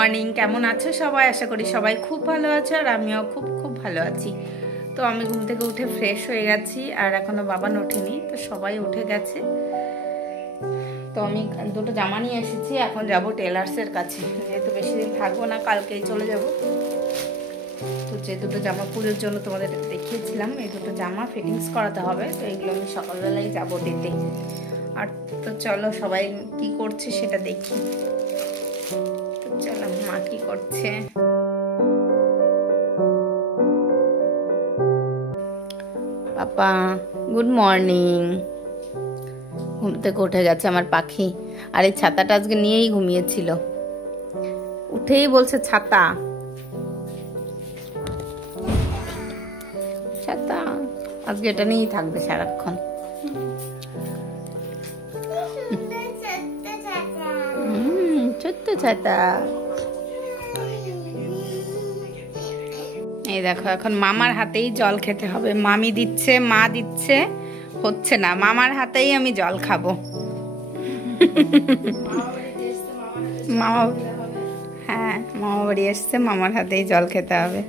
Morning, কেমন আছো সবাই? আশা করি সবাই খুব ভালো আছো আর আমিও খুব খুব ভালো আছি। তো আমি ঘুম থেকে উঠে ফ্রেশ হয়ে গেছি আর এখনো বাবা ওঠেনি, তো সবাই উঠে গেছে। তো আমি দুটো জামা নিয়ে এসেছি, এখন যাব টেলার্সের কাছে, যেহেতু বেশি দিন থাকবো না, কালকেই চলে যাব। তো যে দুটো জামা পুজোর জন্য তোমাদের দেখিয়েছিলাম, এই দুটো জামা ফিটিংস করাতে হবে, তো এগুলো আমি সকালবেলায় যাব দিতে। আর তো চলো সবাই কি করছে সেটা দেখি। তো চলো, মা কি করছে। পাপা গুড মর্নিং। ঘুম থেকে উঠে গেছে আমার পাখি, আর এই ছাতাটা আজকে নিয়েই ঘুমিয়েছিল, উঠেই বলছে ছাতা ছাতা, আজকে এটা নিয়েই থাকবে সারাক্ষণ। ছোট্ট ছাতা। এই দেখো, এখন মামার হাতেই জল খেতে হবে। মামি দিচ্ছে, মা দিচ্ছে, হচ্ছে না, মামার হাতেই আমি জল খাবো। মামা, হ্যাঁ মামা বাড়ি এসছে, মামার হাতেই জল খেতে হবে।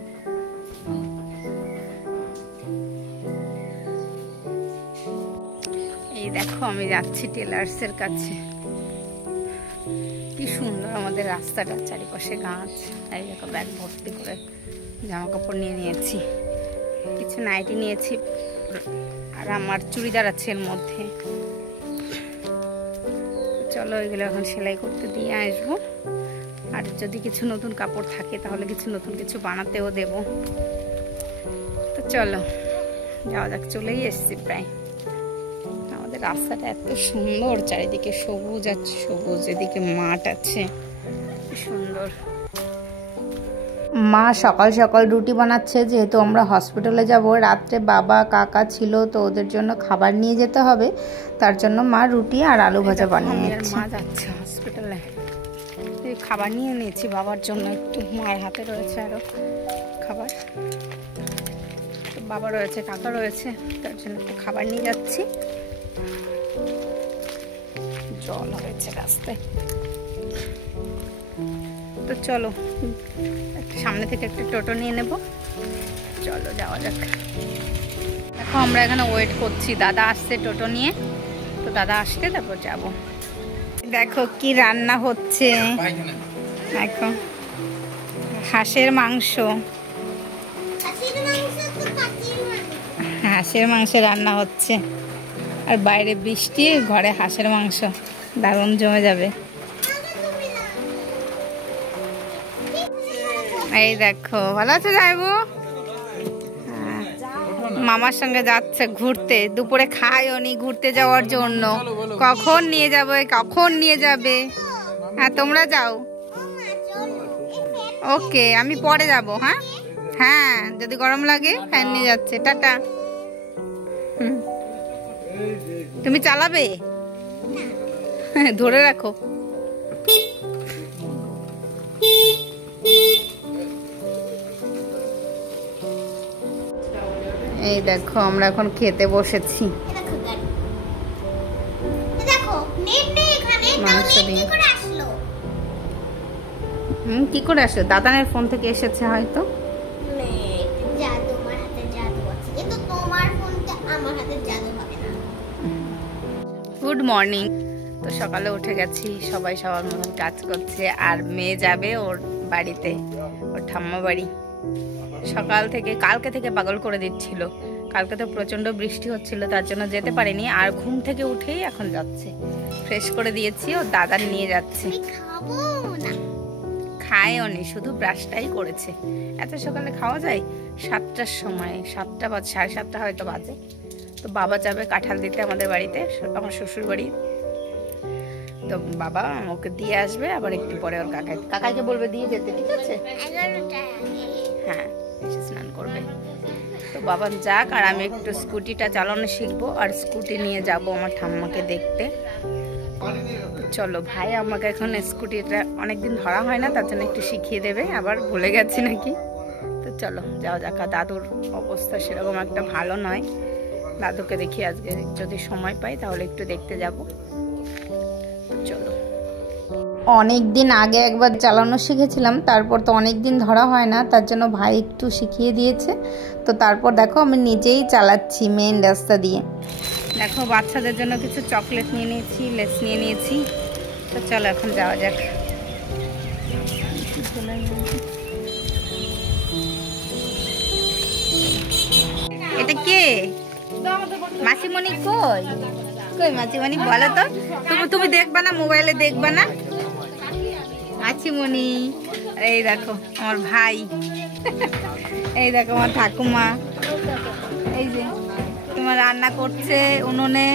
এই দেখো, আমি যাচ্ছি টেলার্সের কাছে। কি সুন্দর আমাদের রাস্তাটা, চারিপাশে গাছ। এই দেখো, ব্যাগ ভর্তি করে জামা কাপড় নিয়ে নিয়েছি, কিছু নাইটি নিয়েছি, আর আমার চুড়িদার আছে এর মধ্যে। চলো এগুলো এখন সেলাই করতে দিয়ে আসবো, আর যদি কিছু নতুন কাপড় থাকে তাহলে কিছু নতুন কিছু বানাতেও দেব। তো চলো যাওয়া যাক, চলেই এসছি প্রায়। আমাদের রাস্তাটা এত সুন্দর, চারিদিকে সবুজ আছে সবুজ, এদিকে মাঠ আছে, সুন্দর। মা সকাল সকাল রুটি বানাচ্ছে, যেহেতু আমরা হসপিটালে যাব। রাত্রে বাবা কাকা ছিল, তো ওদের জন্য খাবার নিয়ে যেতে হবে, তার জন্য মা রুটি আর আলু ভাজা বানিয়ে নিচ্ছে। মা যাচ্ছে হসপিটালে, খাবার নিয়ে নিয়েছি বাবার জন্য একটু, মায়ের হাতে রয়েছে আরো খাবার, বাবা রয়েছে, কাকা রয়েছে, তার জন্য একটু খাবার নিয়ে যাচ্ছি। জল হয়েছে রাস্তায়। তো চলো সামনে থেকে একটা টোটো নিয়ে নেব, চলো যাওয়া যাক। দেখো আমরা এখানে ওয়েট করছি, দাদা আসছে টোটো নিয়ে, তো দাদা আসলে তারপর যাব। দেখো কি রান্না হচ্ছে, দেখো হাঁসের মাংস, হাঁসের মাংস রান্না হচ্ছে, আর বাইরে বৃষ্টি, ঘরে হাঁসের মাংস, দারুণ জমে যাবে। এই দেখো, ভালো আছে যাইবো, মামার সঙ্গে যাচ্ছে ঘুরতে। দুপুরে খায়ও নি, ঘুরতে যাওয়ার জন্য কখন নিয়ে যাবে, কখন নিয়ে যাবে। হ্যাঁ তোমরা যাও, ওকে আমি পরে যাব। হ্যাঁ হ্যাঁ, যদি গরম লাগে ফ্যান নিয়ে যাচ্ছে, টাটা। তুমি চালাবে, ধরে রাখো। এই দেখো, আমরা এখন খেতে বসেছি মাংস দিয়ে। কি করে আসলো? দাদানের ফোন থেকে এসেছে হয়তো। Good morning. তো সকালে উঠে গেছি, সবাই সবার মতন কাজ করছে, আর মেয়ে যাবে ওর বাড়িতে, ওর ঠাম্মা বাড়ি। সকাল থেকে, কালকে থেকে পাগল করে দিচ্ছিল, কালকে তো প্রচন্ড বৃষ্টি হচ্ছিল, তার জন্য যেতে পারিনি। আর ঘুম থেকে উঠেই এখন যাচ্ছে, ফ্রেশ করে দিয়েছি, ও দাদার নিয়ে যাচ্ছে। খায়ও নি, শুধু ব্রাশটাই করেছে। এত সকালে খাওয়া যায়? 7টার সময়, 7টা বাজে, 7:30 হয়তো বাজে। তো বাবা যাবে কাঁঠাল দিতে আমাদের বাড়িতে, আমার শ্বশুর বাড়ি। তো বাবা ওকে দিয়ে আসবে, আবার একটু পরে ওর কাকাইকে বলবে দিয়ে যেতে, ঠিক আছে? হ্যাঁ, এসে স্নান করবে। তো বাবা যাক, আর আমি একটু স্কুটিটা চালানো শিখবো, আর স্কুটি নিয়ে যাব আমার ঠাম্মাকে দেখতে। চলো, ভাই আমাকে এখন স্কুটিটা অনেকদিন ধরা হয় না, তার জন্য একটু শিখিয়ে দেবে, আবার ভুলে গেছি নাকি। তো চলো যাওয়া যাক। দাদুর অবস্থা সেরকম একটা ভালো নয়, দাদুকে দেখি আজকে, যদি সময় পাই তাহলে একটু দেখতে যাব। চলো। অনেক দিন আগে একবার চালানো শিখেছিলাম, তারপর তো অনেক দিন ধরা হয় না, তার জন্য ভাই একটু শিখিয়ে দিয়েছে। তো তারপর দেখো আমি নিজেই চালাচ্ছি মেন রাস্তা দিয়ে। দেখো বাচ্চাদের জন্য কিছু চকলেট নিয়ে নিয়েছি, লেস নিয়ে নিয়েছি। তো চলো এখন যাওয়া যাক। এটা কে? মাসিমণি কই? কই মাসিমণি বলো তো। তুমি দেখবা না, মোবাইলে দেখবা না? মাসিমণি, এই দেখো আমার ভাই, এই দেখো আমার ঠাকুমা, এই যে তোমার রান্না করছে উনুনে,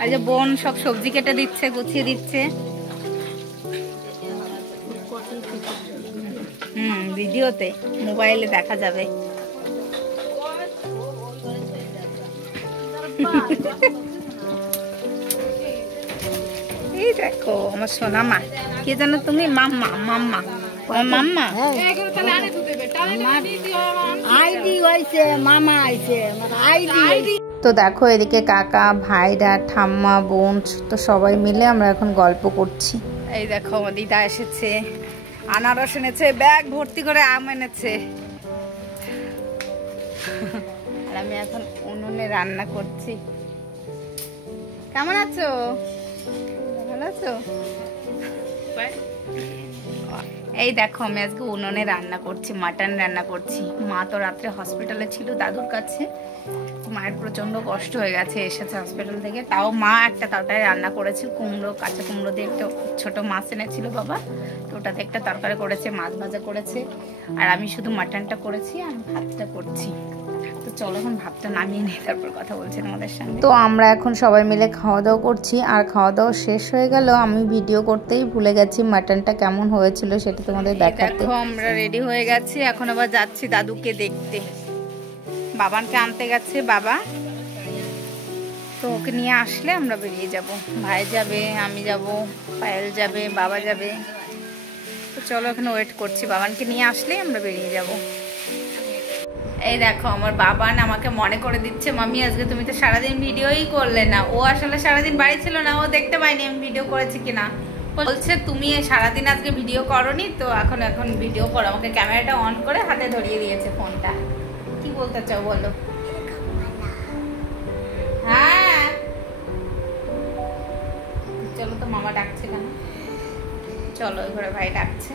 আর যে বোন সব সবজি কেটে দিচ্ছে, গুছিয়ে দিচ্ছে। ভিডিওতে, মোবাইলে দেখা যাবে। এই দেখো আমার সোনা মা, কে জানো তুমি? মাম্মা। মাম্মা, মাম্মা। তো দেখো এদিকে কাকা, ভাইরা, ঠাম্মা, বোন তো সবাই মিলে আমরা এখন গল্প করছি। এই দেখো আমার দিদা এসেছে, আনারস এনেছে, ব্যাগ ভর্তি করে আম এনেছে। আর আমি এখন উনুনে রান্না করছি। কেমন আছো? ভালো আছো? এই দেখো আমি আজকে উনুনে রান্না করছি, মাটন রান্না করছি। মা তো রাত্রে হসপিটালে ছিল দাদুর কাছে, মায়ের প্রচন্ড কষ্ট হয়ে গেছে, এসেছে হসপিটাল থেকে। তাও মা একটা তাড়াতাড়ি রান্না করেছে, কুমড়ো, কাঁচা কুমড়ো দিয়ে একটা ছোট মাছ এনেছিল বাবা, তো ওটাতে একটা তরকারি করেছে, মাছ ভাজা করেছে। আর আমি শুধু মাটনটা করেছি, আর ভাতটা করছি। তো চলো এখন ভাতটা নামিয়ে নিই, তারপর কথা বলছি তোমাদের সঙ্গে। তো আমরা এখন সবাই মিলে খাওয়া দাওয়া করছি, আর খাওয়া দাওয়া শেষ হয়ে গেল, আমি ভিডিও করতেই ভুলে গেছি মাটনটা কেমন হয়েছিল সেটা তোমাদের দেখাতে। দেখো আমরা রেডি হয়ে গেছি, এখন আবার যাচ্ছি দাদুকে দেখতে। বাবানকে আনতে গেছে বাবা, তো ওকে নিয়ে আসলে আমরা বেরিয়ে যাব। ভাই যাবে, আমি যাব, পায়েল যাবে, বাবা যাবে। তো চলো এখানে ওয়েট করছি, বাবানকে নিয়ে আসলেই আমরা বেরিয়ে যাব। এই দেখো আমার বাবান আমাকে মনে করে দিচ্ছে, মাম্মি আজকে তুমি তো সারাদিন ভিডিওই করলে না। ও আসলে সারাদিন বাড়ি ছিল না, ও দেখতে পাইনি আমি ভিডিও করেছি কিনা। বলছে তুমি সারাদিন আজকে ভিডিও করোনি, তো এখন ভিডিও করো। আমাকে ক্যামেরাটা অন করে হাতে ধরিয়ে দিয়েছে ফোনটা। কি বলতে চাও বলো? হ্যাঁ চলো, তো মামা ডাকছে কেন? চলো ঘরে ভাই ডাকছে।